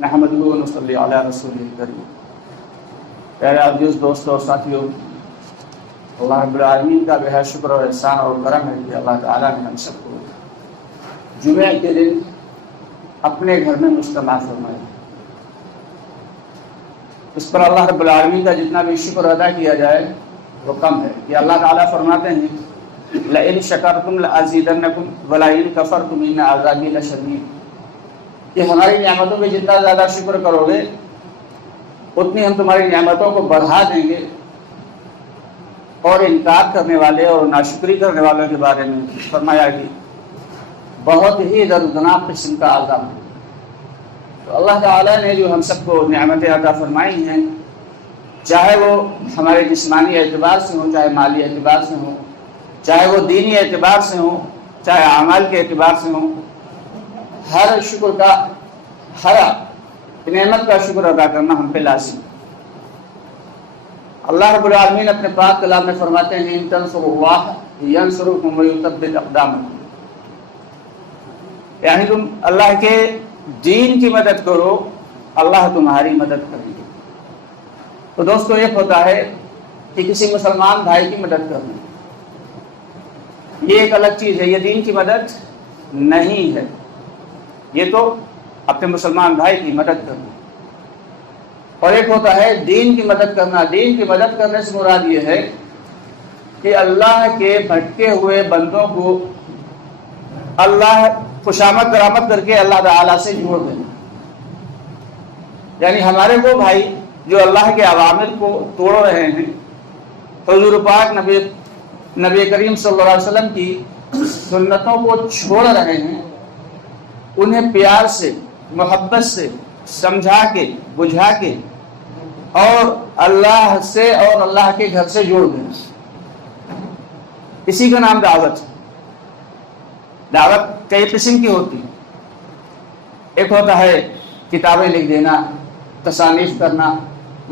نحمدہ و نصلی علی رسول کریم۔ پیارے عزیز دوستوں اور ساتھیوں، اللہ رب العالمین کا بے حد شکر اور احسان اور کرم ہے کہ اللہ تعالیٰ نے ہم سب کو جمعہ کے دن اپنے گھر میں مجتمع فرمایا۔ اس پر اللہ رب العالمین کا جتنا بھی شکر ادا کیا جائے وہ کم ہے کہ اللہ تعالیٰ فرماتے ہیں لئن شکرتم لازیدنکم ولئن کفرتم ان عذابی لشدید، کہ ہماری نعمتوں پہ جتنا زیادہ شکر کرو گے اتنی ہم تمہاری نعمتوں کو بڑھا دیں گے، اور انکار کرنے والے اور ناشکری کرنے والوں کے بارے میں فرمایا کہ بہت ہی دردناک قسم کا عذاب ہے۔ تو اللہ تعالیٰ نے جو ہم سب کو نعمتیں عطا فرمائی ہیں، چاہے وہ ہمارے جسمانی اعتبار سے ہوں، چاہے مالی اعتبار سے ہوں، چاہے وہ دینی اعتبار سے ہوں، چاہے اعمال کے اعتبار سے ہوں، ہر شکر کا، ہر نعمت کا شکر ادا کرنا ہم پہ لازم ہے۔ اللہ رب العالمین اپنے پاک کلام میں فرماتے ہیں ان تنصروا اللہ ینصرکم ویثبت اقدامکم، یعنی تم اللہ کے دین کی مدد کرو اللہ تمہاری مدد کریں گے۔ تو دوستو، یہ ہوتا ہے کہ کسی مسلمان بھائی کی مدد کرنا، یہ ایک الگ چیز ہے، یہ دین کی مدد نہیں ہے، یہ تو اپنے مسلمان بھائی کی مدد کرنا۔ اور ایک ہوتا ہے دین کی مدد کرنا۔ دین کی مدد کرنے سے مراد یہ ہے کہ اللہ کے بھٹکے ہوئے بندوں کو اللہ خوشامد برآمد کر کے اللہ تعالیٰ سے جوڑ دینا، یعنی ہمارے وہ بھائی جو اللہ کے اوامر کو توڑ رہے ہیں، حضور پاک نبی کریم صلی اللہ علیہ وسلم کی سنتوں کو چھوڑ رہے ہیں، انہیں پیار سے، محبت سے سمجھا کے، بجھا کے اور اللہ سے اور اللہ کے گھر سے جوڑ دینا، اسی کا نام دعوت ہے۔ دعوت کئی قسم کی ہوتی ہے، ایک ہوتا ہے کتابیں لکھ دینا، تصانیف کرنا،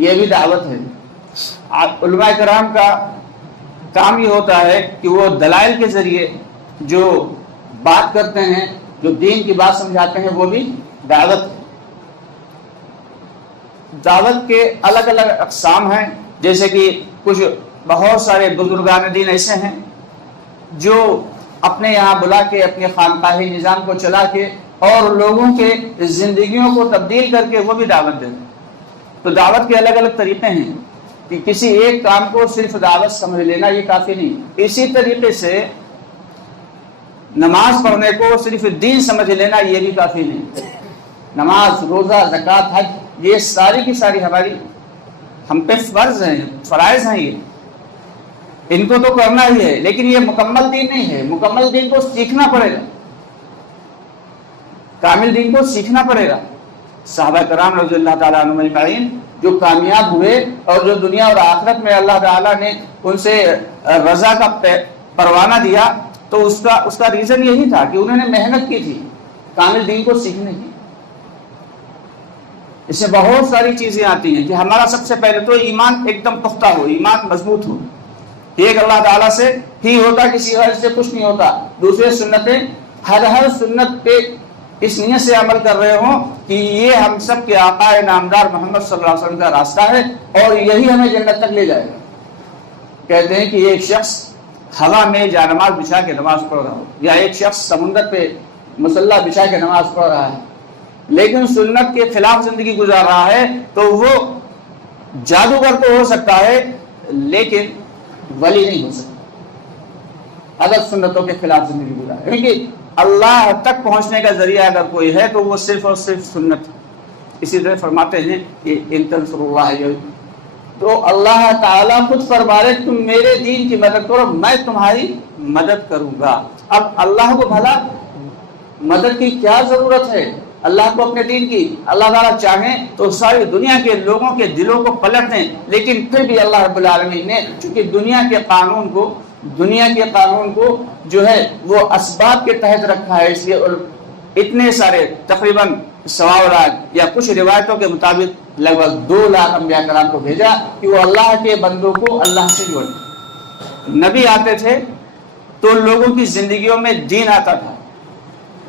یہ بھی دعوت ہے۔ علماء کرام کا کام یہ ہوتا ہے کہ وہ دلائل کے ذریعے جو بات کرتے ہیں، جو دین کی بات سمجھاتے ہیں، وہ بھی دعوت ہے۔ دعوت کے الگ الگ اقسام ہیں، جیسے کہ کچھ بہت سارے بزرگان دین ایسے ہیں جو اپنے یہاں بلا کے اپنے خانقاہی نظام کو چلا کے اور لوگوں کے زندگیوں کو تبدیل کر کے وہ بھی دعوت دیتے ہیں۔ تو دعوت کے الگ الگ طریقے ہیں کہ کسی ایک کام کو صرف دعوت سمجھ لینا یہ کافی نہیں۔ اسی طریقے سے نماز پڑھنے کو صرف دین سمجھ لینا یہ بھی کافی نہیں۔ نماز، روزہ، زکوٰۃ، حج، یہ ساری کی ساری ہم پہ فرض ہیں، فرائض ہیں، یہ ان کو تو کرنا ہی ہے، لیکن یہ مکمل دین نہیں ہے۔ مکمل دین کو سیکھنا پڑے گا، کامل دین کو سیکھنا پڑے گا۔ صحابہ کرام رضی اللہ تعالیٰ عنہم اجمعین جو کامیاب ہوئے اور جو دنیا اور آخرت میں اللہ تعالیٰ نے ان سے رضا کا پروانہ دیا، تو اس کا ریزن یہی تھا کہ انہوں نے محنت کی تھی کامل دین کو سیکھنے کی۔ اس سے بہت ساری چیزیں آتی ہیں کہ ہمارا سب سے پہلے تو ایمان ایک دم پختہ ہو، ایمان مضبوط ہو، ایک اللہ تعالیٰ سے ہی ہوتا، کسی اور سے کچھ نہیں ہوتا۔ دوسرے سنتیں، ہر سنت پہ اس نیت سے عمل کر رہے ہوں کہ یہ ہم سب کے آقا نامدار محمد صلی اللہ علیہ وسلم کا راستہ ہے اور یہی ہمیں جنت تک لے جائے گا۔ کہتے ہیں کہ ایک شخص ہوا میں جانماز بچھا کے نماز پڑھ رہا ہو، یا ایک شخص سمندر پہ مسلح بچھا کے نماز پڑھ رہا ہے، لیکن سنت کے خلاف زندگی گزار رہا ہے، تو وہ جادوگر تو ہو سکتا ہے لیکن ولی نہیں ہو سکتا اگر سنتوں کے خلاف زندگی گزارے۔ کیونکہ اللہ تک پہنچنے کا ذریعہ اگر کوئی ہے تو وہ صرف اور صرف سنت ہے۔ اسی طرح فرماتے ہیں کہ ان تنصروا اللہ، تو اللہ تعالیٰ خود فرما رہے تم میرے دین کی مدد کرو، میں تمہاری مدد کروں گا۔ اب اللہ کو بھلا مدد کی کیا ضرورت ہے؟ اللہ کو اپنے دین کی اللہ تعالیٰ چاہیں تو ساری دنیا کے لوگوں کے دلوں کو پلٹ دیں، لیکن پھر بھی اللہ رب العالمین نے چونکہ دنیا کے قانون کو جو ہے وہ اسباب کے تحت رکھا ہے، اس لیے اتنے سارے تقریباً 100 لاکھ یا کچھ روایتوں کے مطابق لگ بھگ 2 لاکھ انبیاء کرام کو بھیجا کہ وہ اللہ کے بندوں کو اللہ سے جوڑیں۔ نبی آتے تھے تو لوگوں کی زندگیوں میں دین آتا تھا،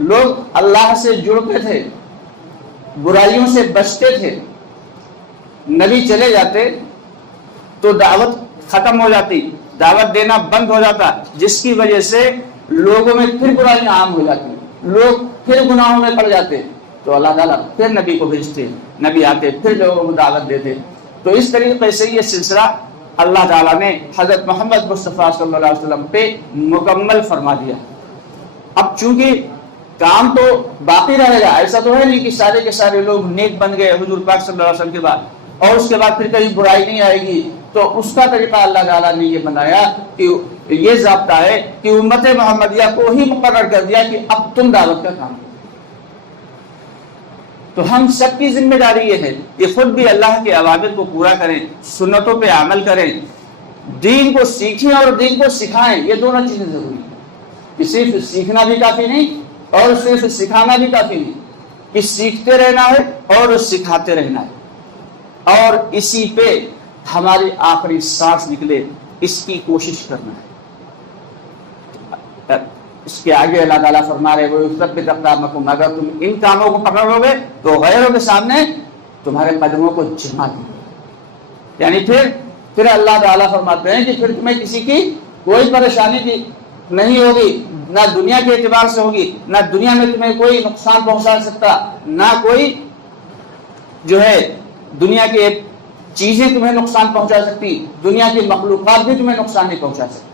لوگ اللہ سے جڑتے تھے، برائیوں سے بچتے تھے، نبی چلے جاتے تو دعوت ختم ہو جاتی، دعوت دینا بند ہو جاتا، جس کی وجہ سے لوگوں میں پھر برائیاں عام ہو جاتی، لوگ پھر گناہوں میں پڑ جاتے، تو اللہ تعالیٰ پھر نبی کو بھیجتے، نبی آتے پھر لوگوں کو دعوت دیتے۔ تو اس طریقے سے یہ سلسلہ اللہ تعالیٰ نے حضرت محمد مصطفیٰ صلی اللہ علیہ وسلم پہ مکمل فرما دیا۔ اب چونکہ کام تو باقی رہے گا، ایسا تو ہے نہیں کہ سارے کے سارے لوگ نیک بن گئے حضور پاک صلی اللہ علیہ وسلم کے بعد اور اس کے بعد پھر کہیں برائی نہیں آئے گی۔ تو اس کا طریقہ اللہ تعالیٰ نے یہ بنایا کہ یہ ضابطہ ہے کہ امت محمدیہ کو ہی مقرر کر دیا کہ اب تم دعوت کا کام کرو۔ تو ہم سب کی ذمہ داری یہ ہے کہ خود بھی اللہ کے اوامر کو پورا کریں، سنتوں پہ عمل کریں، دین کو سیکھیں اور دین کو سکھائیں۔ یہ دونوں چیزیں ضروری ہیں کہ صرف سیکھنا بھی کافی نہیں اور صرف سکھانا بھی کافی نہیں، کہ سیکھتے رہنا ہے اور سکھاتے رہنا ہے، اور اسی پہ ہماری آخری سانس نکلے اس کی کوشش کرنا ہے۔ اس کے آگے اللہ تعالیٰ فرما رہے وہ ثبت اقدامکم، اگر تم ان کاموں کو پکڑ لو گے تو غیروں کے سامنے تمہارے قدموں کو جما دیں گے۔ یعنی پھر اللہ تعالیٰ فرماتے ہیں کہ پھر تمہیں کسی کی کوئی پریشانی کی نہیں ہوگی، نہ دنیا کے اعتبار سے ہوگی، نہ دنیا میں تمہیں کوئی نقصان پہنچا سکتا، نہ کوئی جو ہے دنیا کے چیزیں تمہیں نقصان پہنچا سکتی، دنیا کی مخلوقات بھی تمہیں نقصان نہیں پہنچا سکتی۔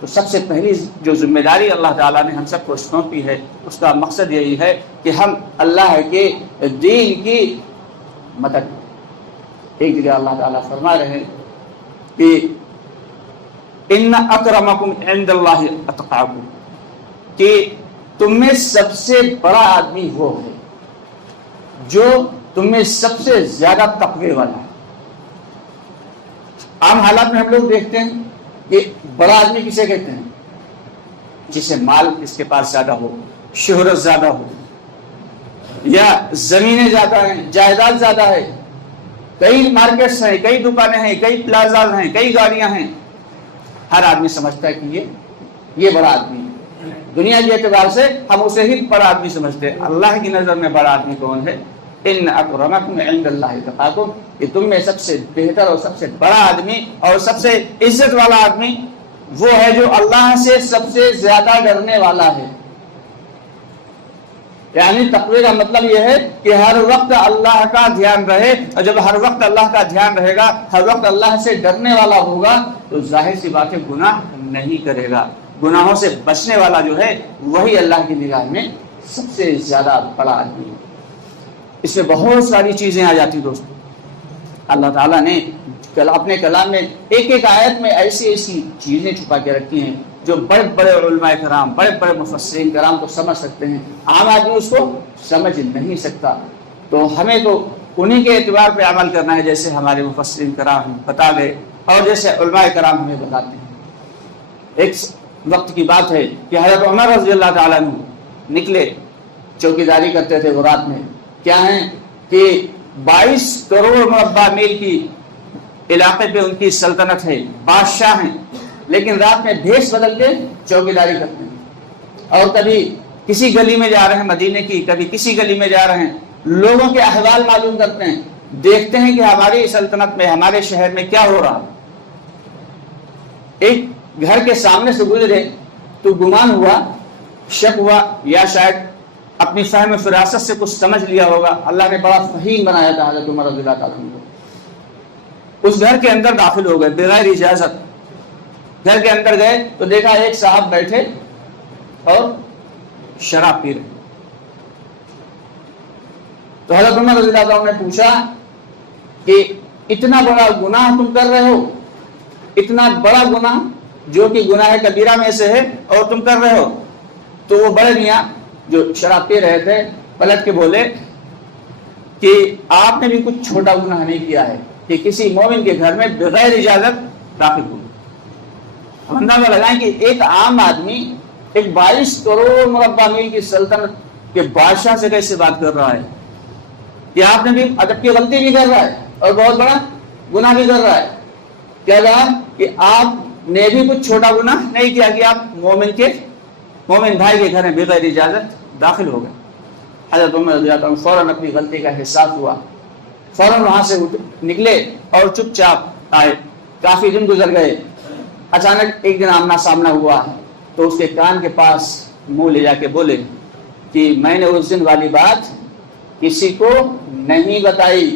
تو سب سے پہلی جو ذمہ داری اللہ تعالیٰ نے ہم سب کو سونپی ہے اس کا مقصد یہی ہے کہ ہم اللہ کے دین کی مدد کریں۔ ایک جگہ اللہ تعالیٰ فرما رہے ہیں کہ ان اکرمکم عند اللہ اتقاکم، کہ تم میں سب سے بڑا آدمی وہ ہے جو تم میں سب سے زیادہ تقوی والا ہے۔ عام حالات میں ہم لوگ دیکھتے ہیں کہ بڑا آدمی کسے کہتے ہیں؟ جسے مال اس کے پاس زیادہ ہو، شہرت زیادہ ہو، یا زمینیں زیادہ ہیں، جائیداد زیادہ ہے، کئی مارکیٹس ہیں، کئی دکانیں ہیں، کئی پلازاز ہیں، کئی گاڑیاں ہیں۔ ہر آدمی سمجھتا ہے کہ یہ بڑا آدمی ہے۔ دنیا کے اعتبار سے ہم اسے ہی بڑا آدمی سمجھتے ہیں، اللہ کی نظر میں بڑا آدمی کون ہے؟ ان اکرمکم عند اللہ اتقاکم، کہ تم میں سب سے بہتر اور سب سے بڑا آدمی اور سب سے عزت والا آدمی وہ ہے جو اللہ سے سب سے زیادہ ڈرنے والا ہے۔ یعنی تقوی کا مطلب یہ ہے کہ ہر وقت اللہ کا دھیان رہے، اور جب ہر وقت اللہ کا دھیان رہے گا، ہر وقت اللہ سے ڈرنے والا ہوگا تو ظاہر سی بات ہے گناہ نہیں کرے گا۔ گناہوں سے بچنے والا جو ہے وہی اللہ کی نگاہ میں سب سے زیادہ بڑا آدمی ہے۔ اس میں بہت ساری چیزیں آ جاتی دوستو۔ اللہ تعالیٰ نے اپنے کلام میں ایک ایک آیت میں ایسی ایسی چیزیں چھپا کے رکھی ہیں جو بڑے بڑے علماء کرام، بڑے بڑے مفسرین کرام کو سمجھ سکتے ہیں، عام آدمی اس کو سمجھ نہیں سکتا۔ تو ہمیں تو انہی کے اعتبار پہ عمل کرنا ہے جیسے ہمارے مفسرین کرام بتا گئے اور جیسے علماء کرام ہمیں بتاتے ہیں۔ ایک وقت کی بات ہے کہ حضرت عمر رضی اللہ تعالیٰ عنہ نکلے، چوکیداری کرتے تھے وہ رات میں، کیا ہیں کہ 22 کروڑ مربع میل کی علاقے پہ ان کی سلطنت ہے، بادشاہ ہیں، لیکن رات میں بھیس بدل کے چوکیداری کرتے ہیں، اور کبھی کسی گلی میں جا رہے ہیں مدینے کی، کبھی کسی گلی میں جا رہے ہیں، لوگوں کے احوال معلوم کرتے ہیں، دیکھتے ہیں کہ ہماری سلطنت میں، ہمارے شہر میں کیا ہو رہا۔ ایک گھر کے سامنے سے گزرے تو گمان ہوا، شک ہوا، یا شاید اپنی فہم فراست سے کچھ سمجھ لیا ہوگا، اللہ نے بڑا فہیم بنایا تھا حضرت عمر رضی اللہ تعالیٰ عنہ کو۔ اس گھر کے اندر داخل ہو گئے بغیر اجازت، گھر کے اندر گئے تو دیکھا ایک صاحب بیٹھے اور شراب پی رہے۔ تو حضرت عمر رضی اللہ عنہ نے پوچھا کہ اتنا بڑا گناہ تم کر رہے ہو، اتنا بڑا گناہ جو کہ گناہ کبیرہ میں سے ہے اور تم کر رہے ہو؟ تو وہ بڑے میاں جو شراب پی رہے تھے پلٹ کے بولے کہ آپ نے بھی کچھ چھوٹا گناہ نہیں کیا ہے کہ کسی مومن کے گھر میں بغیر اجازت داخل ہو۔ اندازہ لگائیں کہ ایک عام آدمی ایک 22 کروڑ مربع میل کی سلطنت کے بادشاہ سے کیسے بات کر رہا ہے کہ آپ نے بھی ادب کی غلطی بھی کر رہا ہے اور بہت بڑا گناہ بھی کر رہا ہے۔ کیا کہا کہ آپ نے بھی کچھ چھوٹا گناہ نہیں کیا کہ آپ مومن بھائی کے گھر میں بغیر اجازت داخل ہو گئے۔ حضرت عمر رضی اللہ عنہ فوراً اپنی غلطی کا احساس ہوا، فوراً وہاں سے نکلے اور چپ چاپ آئے. کافی دن گزر گئے. اچانک ایک دن آمنا سامنا ہوا تو اس کے کان کے پاس منہ لے جا کے بولے کہ میں نے اس دن والی بات کسی کو نہیں بتائی.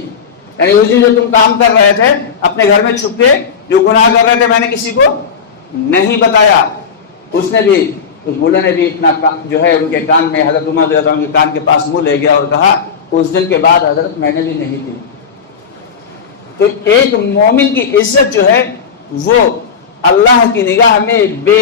یعنی اس دن جو تم کام کر رہے تھے اپنے گھر میں چھپ کے جو گناہ کر رہے تھے میں نے کسی کو نہیں بتایا. اس نے بھی، اس بوڑھے نے بھی اپنا جو ہے ان کے کان میں، حضرت عمر رضی اللہ عنہ کے کان کے پاس منہ لے گیا اور کہا اس دن کے بعد حضرت میں نے بھی نہیں دی. تو ایک مومن کی عزت جو ہے وہ اللہ کی نگاہ میں بے